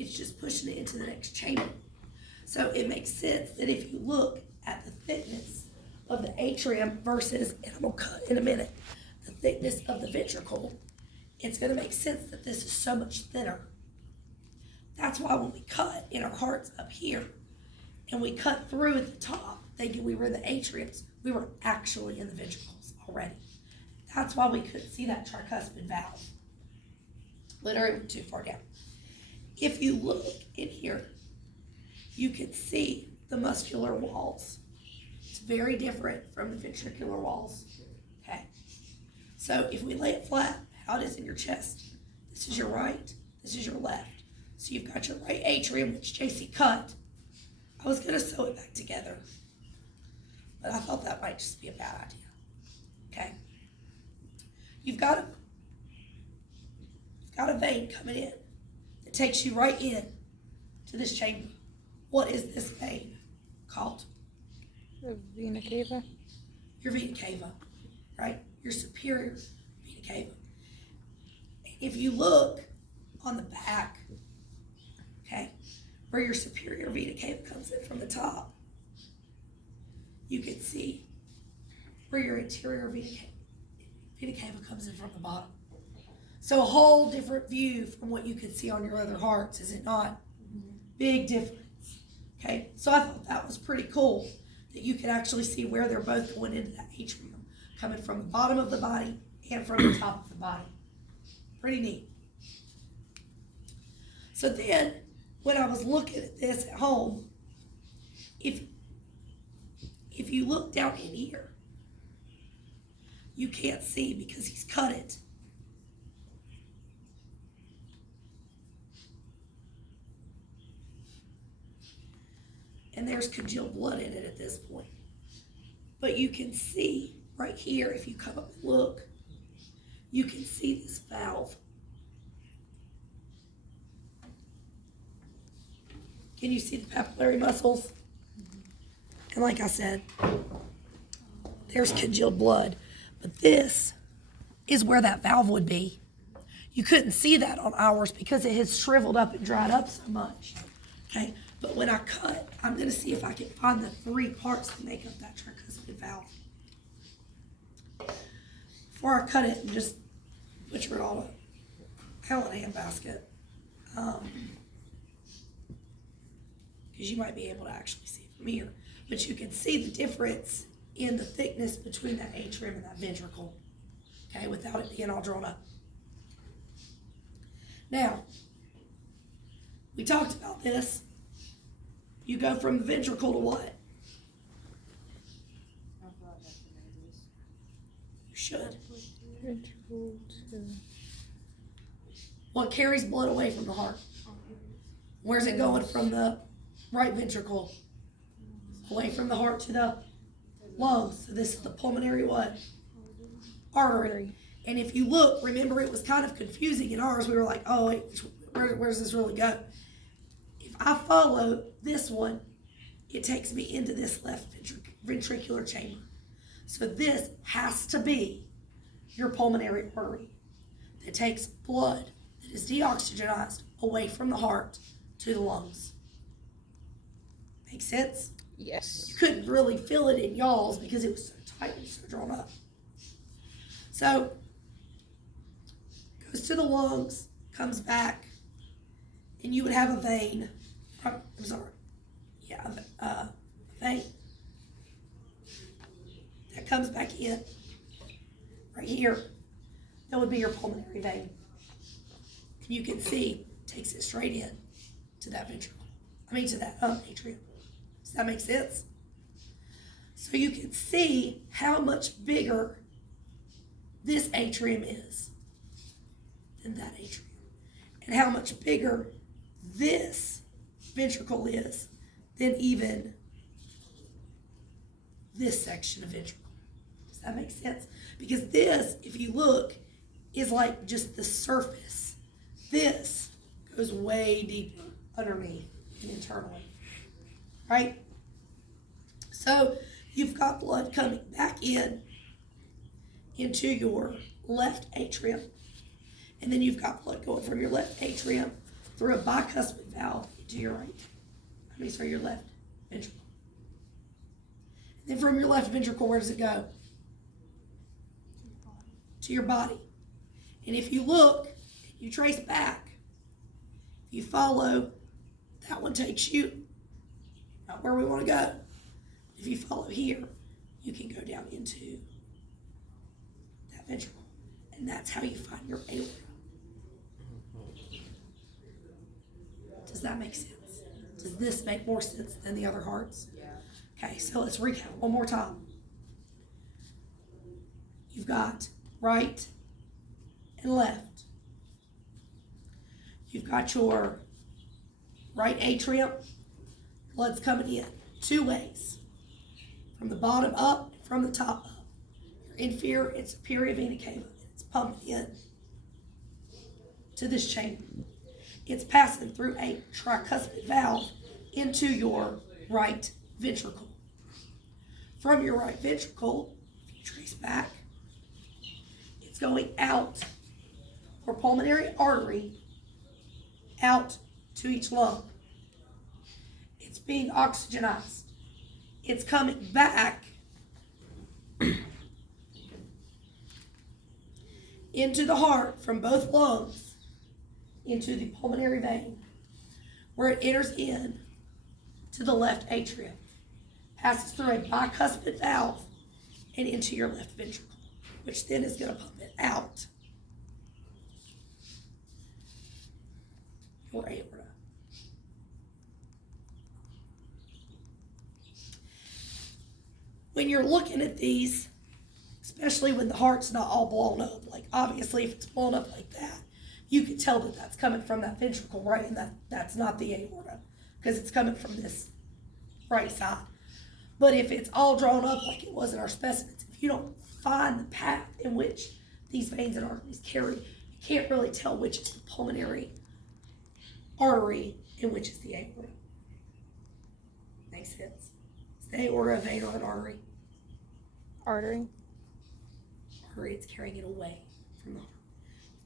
it's just pushing it into the next chamber. So it makes sense that if you look at the thickness of the atrium versus, and I'm gonna cut in a minute, the thickness of the ventricle, it's gonna make sense that this is so much thinner. That's why when we cut in our hearts up here, and we cut through at the top, thinking we were in the atriums, we were actually in the ventricles already. That's why we couldn't see that tricuspid valve. Literally too far down. If you look in here, you can see the muscular walls. It's very different from the ventricular walls. Okay. So if we lay it flat, how it is in your chest, this is your right, this is your left. So you've got your right atrium, which JC cut. I was going to sew it back together, but I thought that might just be a bad idea. Okay. You've got a vein coming in that takes you right in to this chamber. What is this vein called? The vena cava. Your vena cava, right? Your superior vena cava. If you look on the back, okay, where your superior vena cava comes in from the top, you can see where your interior vena cava comes in from the bottom. So a whole different view from what you can see on your other hearts, is it not? Big difference. Okay, so I thought that was pretty cool that you could actually see where they're both going into that atrium, coming from the bottom of the body and from the top of the body. Pretty neat. So then, when I was looking at this at home, if you look down in here, you can't see because he's cut it. And there's congealed blood in it at this point. But you can see right here, if you come up and look, you can see this valve. Can you see the papillary muscles? And like I said, there's congealed blood. But this is where that valve would be. You couldn't see that on ours because it has shriveled up and dried up so much. Okay, but when I cut, I'm going to see if I can find the 3 parts that make up that tricuspid valve. Before I cut it and just butcher it all up, hell in a handbasket. Because you might be able to actually see it from here. But you can see the difference in the thickness between that atrium and that ventricle, okay, without it being all drawn up. Now, we talked about this. You go from the ventricle to what? You should. Ventricle to... What carries blood away from the heart? Where's it going from the right ventricle? Away from the heart to the lungs. So this is the pulmonary what? Artery. And if you look, remember it was kind of confusing in ours. We were like, oh, wait, where does this really go? If I follow this one, it takes me into this left ventricular chamber. So this has to be your pulmonary artery that takes blood that is deoxygenized away from the heart to the lungs. Make sense? Yes. You couldn't really feel it in y'all's because it was so tight and so drawn up. So, goes to the lungs, comes back, and you would have a vein. A vein that comes back in right here. That would be your pulmonary vein. And you can see, takes it straight in to that ventricle. To that atrium. Does that make sense? So you can see how much bigger this atrium is than that atrium. And how much bigger this ventricle is than even this section of ventricle. Does that make sense? Because this, if you look, is like just the surface. This goes way deeper underneath and internally. Right? So you've got blood coming back into your left atrium. And then you've got blood going from your left atrium through a bicuspid valve into your your left ventricle. And then from your left ventricle, where does it go? To your body. And if you look, you trace back, you follow, that one takes you not where we want to go. If you follow here, you can go down into that ventricle. And that's how you find your aorta. Does that make sense? Does this make more sense than the other hearts? Okay, so let's recap one more time. You've got right and left. You've got your right atrium. Blood's coming in two ways. From the bottom up, from the top up. Your inferior and superior vena cava. It's pumped in to this chamber. It's passing through a tricuspid valve into your right ventricle. From your right ventricle, if you trace back, it's going out for pulmonary artery out to each lung. It's being oxygenized. It's coming back into the heart from both lungs into the pulmonary vein, where it enters in to the left atrium, passes through a bicuspid valve and into your left ventricle, which then is going to pump it out your aorta. When you're looking at these, especially when the heart's not all blown up, like obviously if it's blown up like that, you can tell that that's coming from that ventricle, right? And that's not the aorta, because it's coming from this right side. But if it's all drawn up like it was in our specimens, if you don't find the path in which these veins and arteries carry, you can't really tell which is the pulmonary artery and which is the aorta. Makes sense? Is the aorta a vein or an artery? Artery. Artery, it's carrying it away from the heart.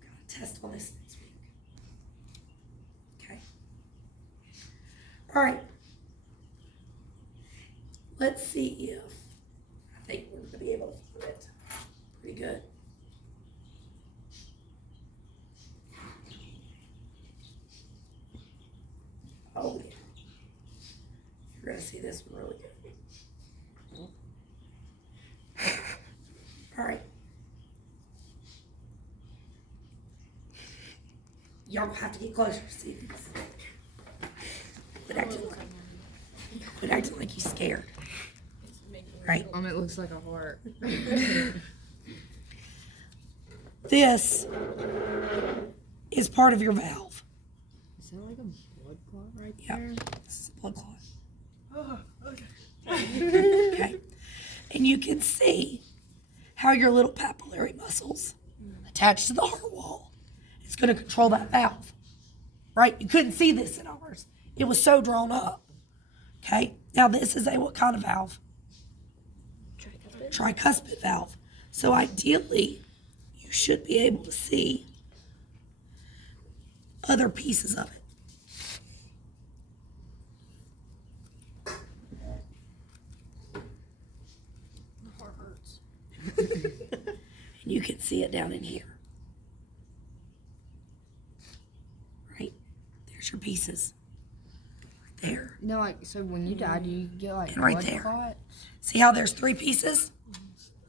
We've got a test on this next week. Okay. All right. Let's see if, I think we're going to be able to find it pretty good. Oh, yeah. You're going to see this one really good. All right. Y'all have to get closer to see this. Quit acting like you're scared. Right? It looks like a heart. This is part of your valve. Is that like a blood clot right Yep. there? This is a blood clot. Oh, okay. Okay. And you can see how your little papillary muscles attached to the heart wall is going to control that valve. Right? You couldn't see this in ours. It was so drawn up. Okay? Now this is a what kind of valve? Tricuspid valve. So ideally, you should be able to see other pieces of it. The heart hurts. And you can see it down in here. Right? There's your pieces. Right there. No, so when you die, do you get And right blood there. clot? See how there's three pieces?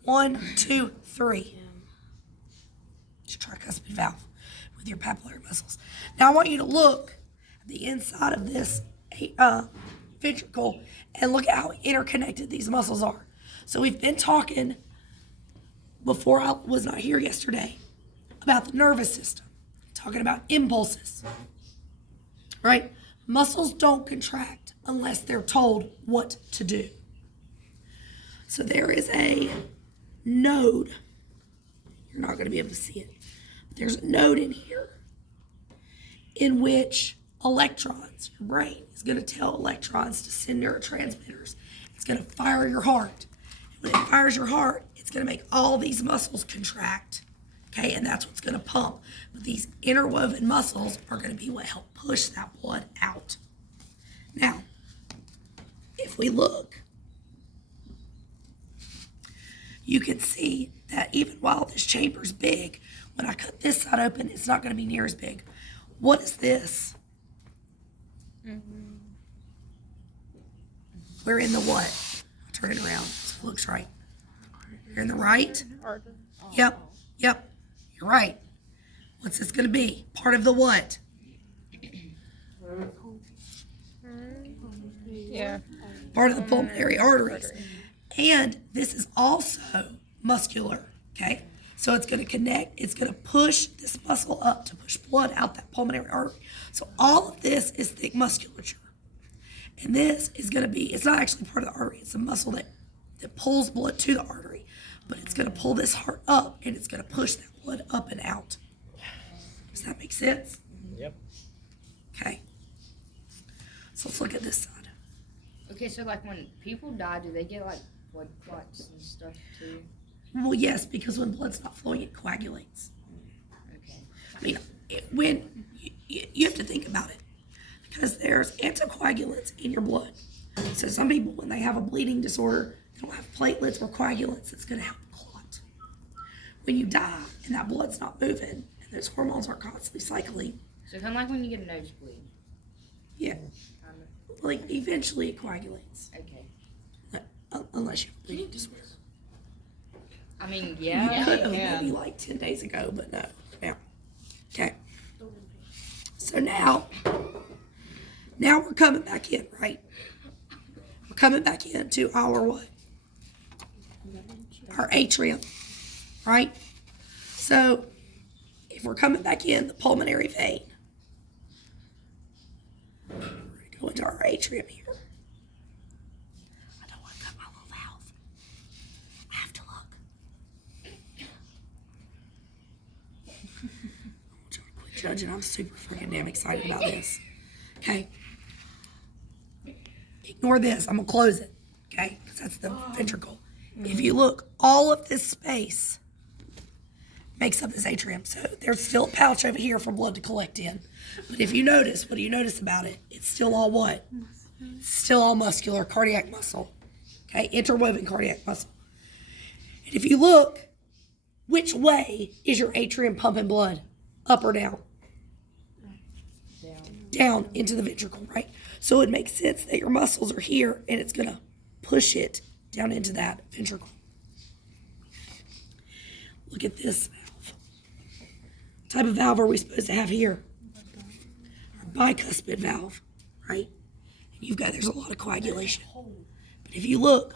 1, 2, 3. It's your tricuspid valve with your papillary muscles. Now I want you to look at the inside of this ventricle and look at how interconnected these muscles are. So we've been talking, before I was not here yesterday, about the nervous system, talking about impulses, right? Muscles don't contract unless they're told what to do. So there is a node. You're not going to be able to see it. But there's a node in here in which electrons, your brain is going to tell electrons to send neurotransmitters. It's going to fire your heart. And when it fires your heart, it's going to make all these muscles contract. Okay, and that's what's gonna pump. But these interwoven muscles are gonna be what help push that blood out. Now, if we look, you can see that even while this chamber's big, when I cut this side open, it's not gonna be near as big. What is this? We're in the what? Turn it around so it looks right. You're in the right? Artery. Yep, you're right. What's this gonna be? Part of the what? Yeah. Part of the pulmonary arteries. And this is also muscular, okay? So it's gonna connect, it's gonna push this muscle up to push blood out that pulmonary artery. So all of this is thick musculature. And this is gonna be, it's not actually part of the artery, it's a muscle that pulls blood to the artery. But it's gonna pull this heart up and it's gonna push that blood up and out. Does that make sense? Yep. Okay. So let's look at this side. Okay, so like when people die, do they get like blood clots and stuff too? Well, yes, because when blood's not flowing, it coagulates. Okay. I mean, when you have to think about it, because there's anticoagulants in your blood. So some people, when they have a bleeding disorder, they don't have platelets or coagulants that's going to help clot. When you die and that blood's not moving and those hormones aren't constantly cycling, So kind of like when you get a nosebleed. yeah, Kind of. like eventually it coagulates, Okay. unless you have a bleeding disorder. I mean, You yeah. could have maybe like 10 days ago, but no. Now, okay. So now we're coming back in, right? We're coming back into our what? Our atrium, right? So if we're coming back in the pulmonary vein, we're going to go into our atrium here. I don't want to cut my little valve. I have to look. I want y'all to quit judging. I'm super freaking damn excited about this. Okay. Ignore this. I'm going to close it. Okay? Because that's the ventricle. If you look, all of this space makes up this atrium. So there's still a pouch over here for blood to collect in. But if you notice, what do you notice about it? It's still all what? Still all muscular, cardiac muscle. Okay? Interwoven cardiac muscle. And if you look, which way is your atrium pumping blood? Up or down? Down into the ventricle, right? So it makes sense that your muscles are here and it's going to push it down into that ventricle. Look at this valve. What type of valve are we supposed to have here? Our bicuspid valve, right? And there's a lot of coagulation. But if you look,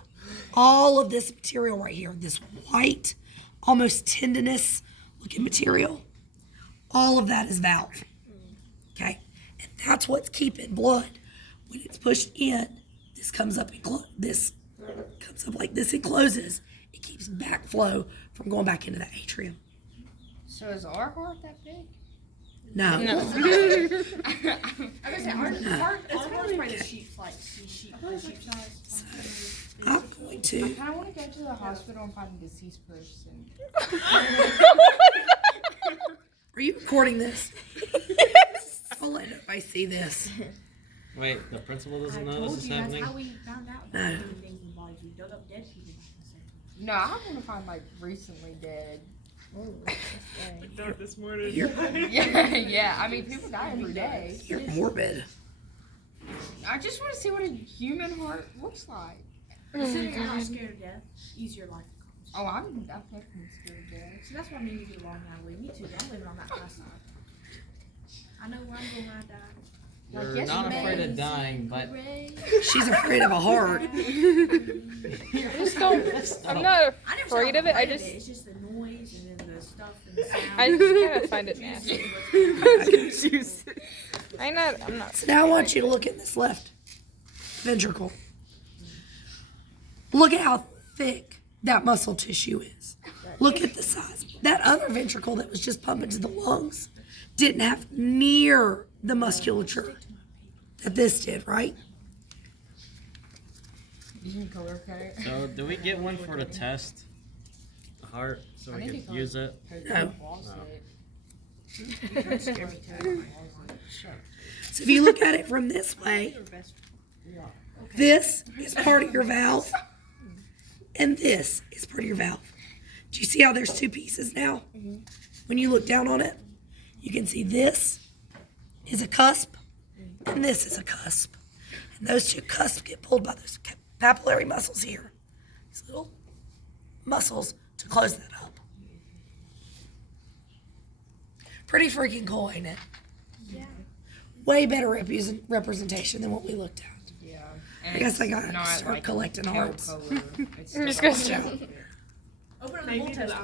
all of this material right here, this white, almost tendinous looking material, all of that is valve. Okay? And that's what's keeping blood. When it's pushed in, this comes up and this comes up like this and closes. It keeps backflow from going back into the atrium. So is our heart that big? No. I was gonna say, ours probably the sheep size. I'm going to. I kind of want to go to the hospital and find a deceased person. Are you recording this? I'll let nobody see this. Wait, the principal doesn't know Told this is you, that's happening? how we found out No. about doing things in bodies. We dug up dead people back in the 70s. No, I want to find like recently dead. This morning. Yeah. I mean, people die every day. You're morbid. I just want to see what a human heart looks like. Considering you're not scared of death, easier life comes. Oh, I'm definitely scared of death. So that's why me and you get along now, Lee. Me too. I'm living on that high side. I know where I'm going when I die. You're yes, not afraid amazing. of dying, but Hooray. She's afraid of a heart. Just don't. I'm not I never afraid of it. I just, It's just the noise and then the stuff and the sound. I just kind of find it nasty. I'm not. So now I want you to look at this left ventricle. Look at how thick that muscle tissue is. Look at the size. That other ventricle that was just pumping to the lungs didn't have near the musculature that this did, right? You can color code. so do we get one for the test? heart so I we think could he called use it? No. You can't scare me too. Shut So if you look at it from this way, this is part of your valve, and this is part of your valve. Do you see how there's two pieces now? When you look down on it, you can see this is a cusp, and this is a cusp. And those two cusps get pulled by those papillary muscles here. These little muscles to close that up. Pretty freaking cool, ain't it? Yeah. Way better representation than what we looked at. Yeah. I guess I gotta start collecting hearts. I'm just gonna Open up the bull test.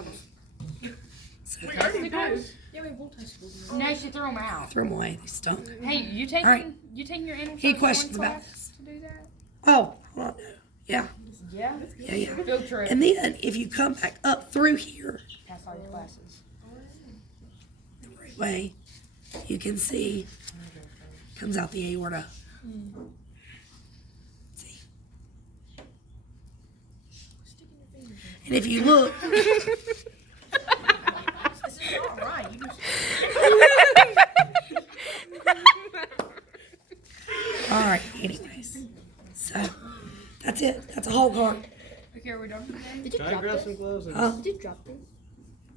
So We already know. Yeah, we bull tested. No, you should throw them out. throw them away. They stunk. Hey, you taking All right. you taking your animal Any science questions one about class this? to do that? Oh, hold on. Yeah, Yeah. yeah. Field trip. And then if you come back up through here Pass all your classes. the right way, you can see comes out the aorta. See? And if you look, This is not right. You just all right, anyways. So that's it. That's a whole card. Okay, are we done for today? Did you Can I drop grab this? some gloves? Huh? Did you drop this?